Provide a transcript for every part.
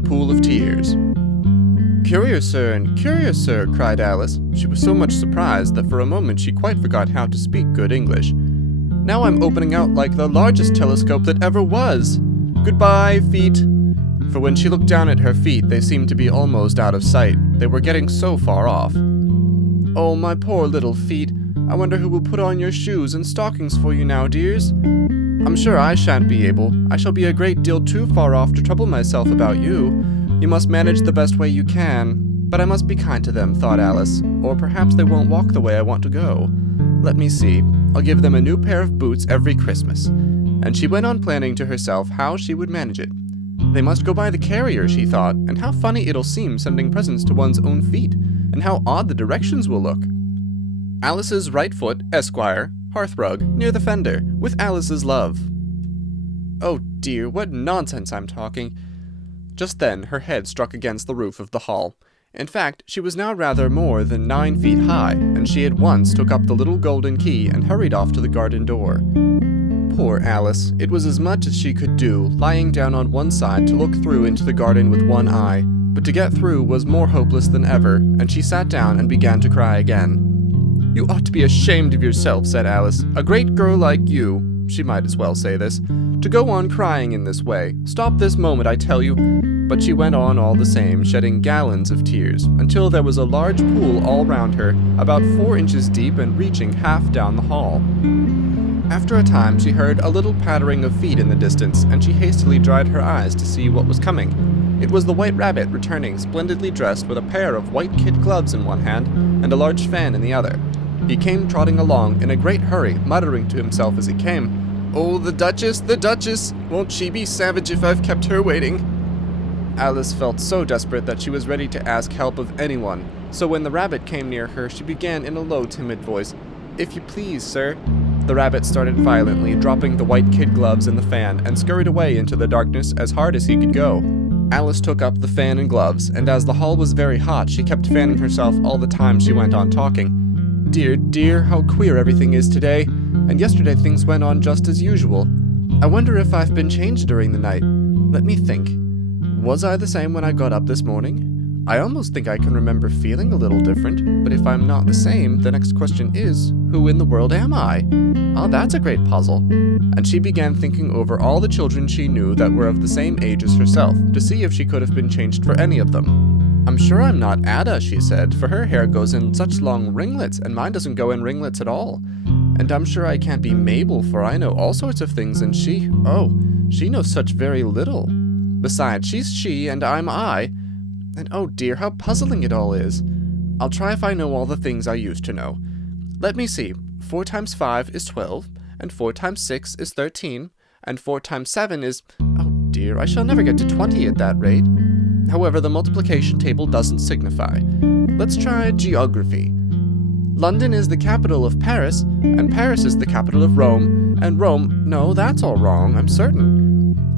a pool of tears. "Curious, sir, and curious, sir," cried Alice. She was so much surprised that for a moment she quite forgot how to speak good English. "Now I'm opening out like the largest telescope that ever was. Goodbye, feet." For when she looked down at her feet, they seemed to be almost out of sight. They were getting so far off. "Oh, my poor little feet. I wonder who will put on your shoes and stockings for you now, dears? I'm sure I shan't be able. I shall be a great deal too far off to trouble myself about you. You must manage the best way you can. But I must be kind to them," thought Alice, "or perhaps they won't walk the way I want to go. Let me see. I'll give them a new pair of boots every Christmas." And she went on planning to herself how she would manage it. They must go by the carrier, she thought, and how funny it'll seem sending presents to one's own feet, and how odd the directions will look. Alice's right foot, Esquire, hearthrug, near the fender, with Alice's love. Oh dear, what nonsense I'm talking. Just then her head struck against the roof of the hall. In fact, she was now rather more than 9 feet high, and she at once took up the little golden key and hurried off to the garden door. Poor Alice! It was as much as she could do, lying down on one side to look through into the garden with one eye, but to get through was more hopeless than ever, and she sat down and began to cry again. "You ought to be ashamed of yourself," said Alice. "A great girl like you," she might as well say this, "to go on crying in this way. Stop this moment, I tell you." But she went on all the same, shedding gallons of tears, until there was a large pool all round her, about 4 inches deep and reaching half down the hall. After a time she heard a little pattering of feet in the distance, and she hastily dried her eyes to see what was coming. It was the White Rabbit returning, splendidly dressed, with a pair of white kid gloves in one hand and a large fan in the other. He came trotting along in a great hurry, muttering to himself as he came, "Oh, the Duchess, the Duchess! Won't she be savage if I've kept her waiting?" Alice felt so desperate that she was ready to ask help of anyone, so when the rabbit came near her, she began in a low, timid voice, "If you please, sir." The rabbit started violently, dropping the white kid gloves and the fan, and scurried away into the darkness as hard as he could go. Alice took up the fan and gloves, and as the hall was very hot, she kept fanning herself all the time she went on talking. "Dear, dear, how queer everything is today, and yesterday things went on just as usual. I wonder if I've been changed during the night. Let me think. Was I the same when I got up this morning? I almost think I can remember feeling a little different, but if I'm not the same, the next question is, who in the world am I? Oh, that's a great puzzle." And she began thinking over all the children she knew that were of the same age as herself, to see if she could have been changed for any of them. "I'm sure I'm not Ada," she said, "for her hair goes in such long ringlets, and mine doesn't go in ringlets at all. And I'm sure I can't be Mabel, for I know all sorts of things, and she knows such very little. Besides, she's she, and I'm I. And oh dear, how puzzling it all is. I'll try if I know all the things I used to know. Let me see. 4 times 5 is 12, and 4 times 6 is 13, and 4 times 7 is... Oh dear, I shall never get to 20 at that rate. However, the multiplication table doesn't signify. Let's try geography. London is the capital of Paris, and Paris is the capital of Rome, and Rome... No, that's all wrong, I'm certain.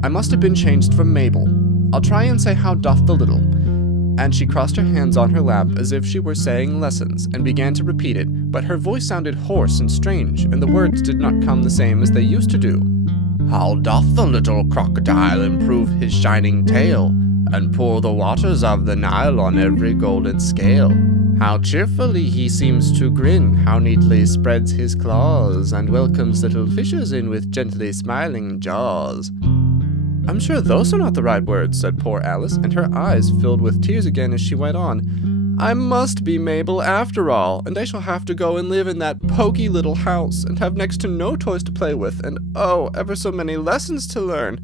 I must have been changed from Mabel. I'll try and say how doth the little." And she crossed her hands on her lap as if she were saying lessons, and began to repeat it, but her voice sounded hoarse and strange, and the words did not come the same as they used to do. "How doth the little crocodile improve his shining tail, and pour the waters of the Nile on every golden scale? How cheerfully he seems to grin, how neatly spreads his claws, and welcomes little fishes in with gently smiling jaws." "I'm sure those are not the right words," said poor Alice, and her eyes filled with tears again as she went on. "I must be Mabel after all, and I shall have to go and live in that poky little house, and have next to no toys to play with, and oh, ever so many lessons to learn.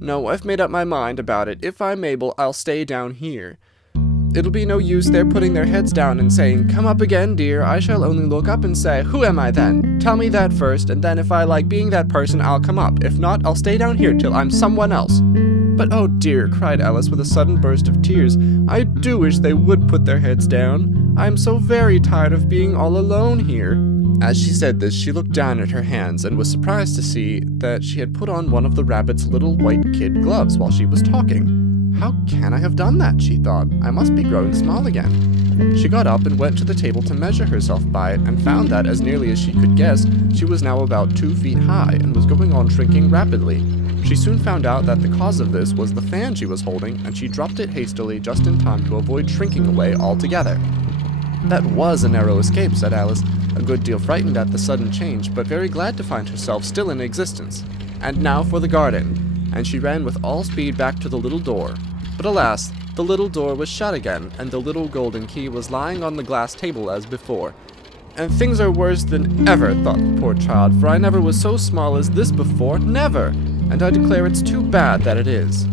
No, I've made up my mind about it. If I'm Mabel, I'll stay down here. It'll be no use their putting their heads down and saying, 'Come up again, dear.' I shall only look up and say, 'Who am I then? Tell me that first, and then if I like being that person, I'll come up. If not, I'll stay down here till I'm someone else.' But oh dear," cried Alice with a sudden burst of tears, "I do wish they would put their heads down. I am so very tired of being all alone here." As she said this, she looked down at her hands and was surprised to see that she had put on one of the rabbit's little white kid gloves while she was talking. "How can I have done that?" she thought. "I must be growing small again." She got up and went to the table to measure herself by it, and found that, as nearly as she could guess, she was now about 2 feet high, and was going on shrinking rapidly. She soon found out that the cause of this was the fan she was holding, and she dropped it hastily just in time to avoid shrinking away altogether. "That was a narrow escape," said Alice, a good deal frightened at the sudden change, but very glad to find herself still in existence. "And now for the garden," and she ran with all speed back to the little door. But alas, the little door was shut again, and the little golden key was lying on the glass table as before. "And things are worse than ever," thought the poor child, "for I never was so small as this before, never, and I declare it's too bad that it is."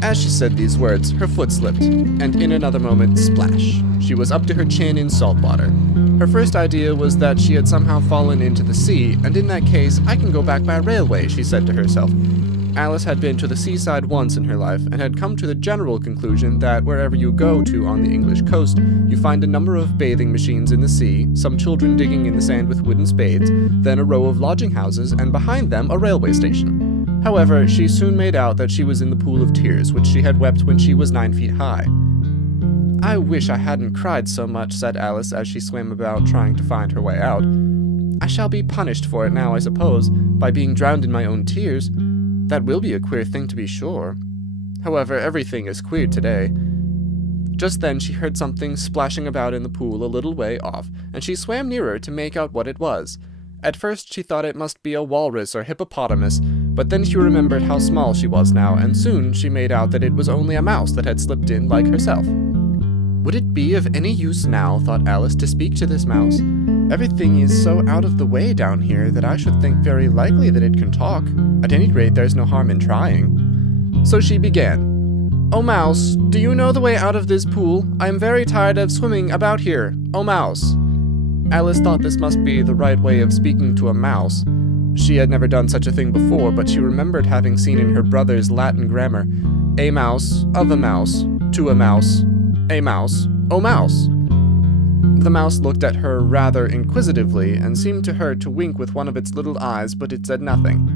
As she said these words, her foot slipped, and in another moment, splash, she was up to her chin in salt water. Her first idea was that she had somehow fallen into the sea, and in that case, I can go back by railway, she said to herself. Alice had been to the seaside once in her life, and had come to the general conclusion that wherever you go to on the English coast, you find a number of bathing machines in the sea, some children digging in the sand with wooden spades, then a row of lodging houses, and behind them a railway station. However, she soon made out that she was in the pool of tears, which she had wept when she was 9 feet high. "I wish I hadn't cried so much," said Alice as she swam about trying to find her way out. "I shall be punished for it now, I suppose, by being drowned in my own tears. That will be a queer thing, to be sure. However, everything is queer today." Just then she heard something splashing about in the pool a little way off, and she swam nearer to make out what it was. At first she thought it must be a walrus or hippopotamus, but then she remembered how small she was now, and soon she made out that it was only a mouse that had slipped in like herself. "Would it be of any use now," thought Alice, "to speak to this mouse? Everything is so out of the way down here that I should think very likely that it can talk. At any rate, there's no harm in trying." So she began. "O mouse, do you know the way out of this pool? I am very tired of swimming about here. O mouse." Alice thought this must be the right way of speaking to a mouse. She had never done such a thing before, but she remembered having seen in her brother's Latin grammar, "A mouse, of a mouse, to a mouse, a mouse, O mouse." The mouse looked at her rather inquisitively, and seemed to her to wink with one of its little eyes, but it said nothing.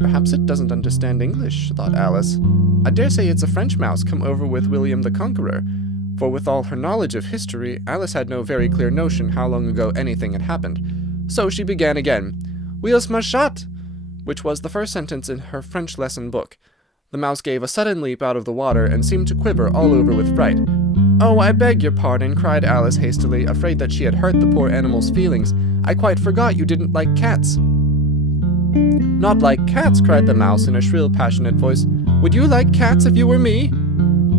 "Perhaps it doesn't understand English," thought Alice. "I dare say it's a French mouse come over with William the Conqueror," for with all her knowledge of history, Alice had no very clear notion how long ago anything had happened. So she began again, "Wheels machat," which was the first sentence in her French lesson book. The mouse gave a sudden leap out of the water, and seemed to quiver all over with fright. "Oh, I beg your pardon," cried Alice hastily, afraid that she had hurt the poor animal's feelings. "I quite forgot you didn't like cats." "Not like cats?" cried the mouse in a shrill, passionate voice. "Would you like cats if you were me?"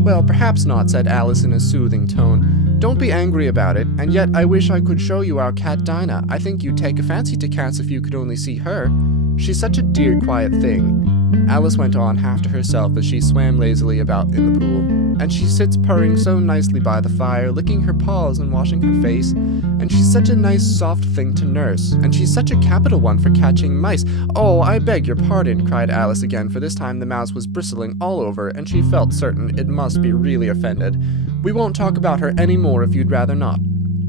"Well, perhaps not," said Alice in a soothing tone. "Don't be angry about it, and yet I wish I could show you our cat Dinah. I think you'd take a fancy to cats if you could only see her. She's such a dear, quiet thing." Alice went on half to herself as she swam lazily about in the pool. "And she sits purring so nicely by the fire, licking her paws and washing her face. And she's such a nice soft thing to nurse, and she's such a capital one for catching mice." "Oh, I beg your pardon," cried Alice again, for this time the mouse was bristling all over, and she felt certain it must be really offended. "We won't talk about her any more if you'd rather not."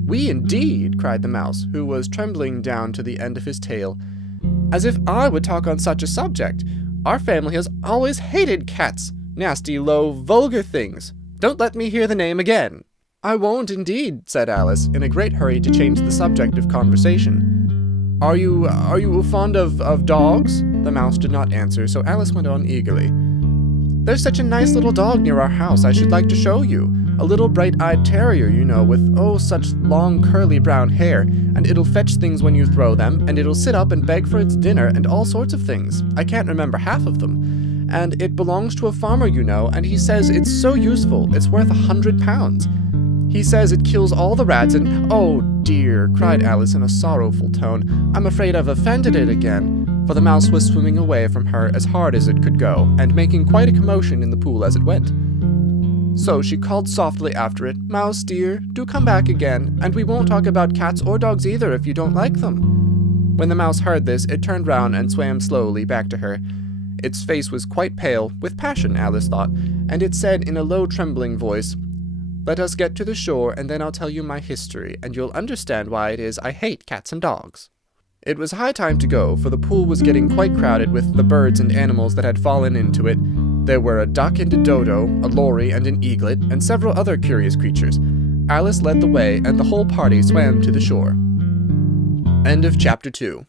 "We indeed!" cried the mouse, who was trembling down to the end of his tail. "As if I would talk on such a subject! Our family has always hated cats. Nasty, low, vulgar things. Don't let me hear the name again." "I won't indeed," said Alice, in a great hurry to change the subject of conversation. Are you fond of dogs?" The mouse did not answer, so Alice went on eagerly. "There's such a nice little dog near our house I should like to show you. A little bright-eyed terrier, you know, with, oh, such long curly brown hair, and it'll fetch things when you throw them, and it'll sit up and beg for its dinner, and all sorts of things. I can't remember half of them. And it belongs to a farmer, you know, and he says it's so useful, it's worth £100. He says it kills all the rats and—" "Oh, dear," cried Alice in a sorrowful tone, "I'm afraid I've offended it again," for the mouse was swimming away from her as hard as it could go, and making quite a commotion in the pool as it went. So she called softly after it, "Mouse, dear, do come back again, and we won't talk about cats or dogs either if you don't like them." When the mouse heard this, it turned round and swam slowly back to her. Its face was quite pale, with passion, Alice thought, and it said in a low, trembling voice, "Let us get to the shore, and then I'll tell you my history, and you'll understand why it is I hate cats and dogs." It was high time to go, for the pool was getting quite crowded with the birds and animals that had fallen into it. There were a duck and a dodo, a lory and an eaglet, and several other curious creatures. Alice led the way, and the whole party swam to the shore. End of Chapter 2.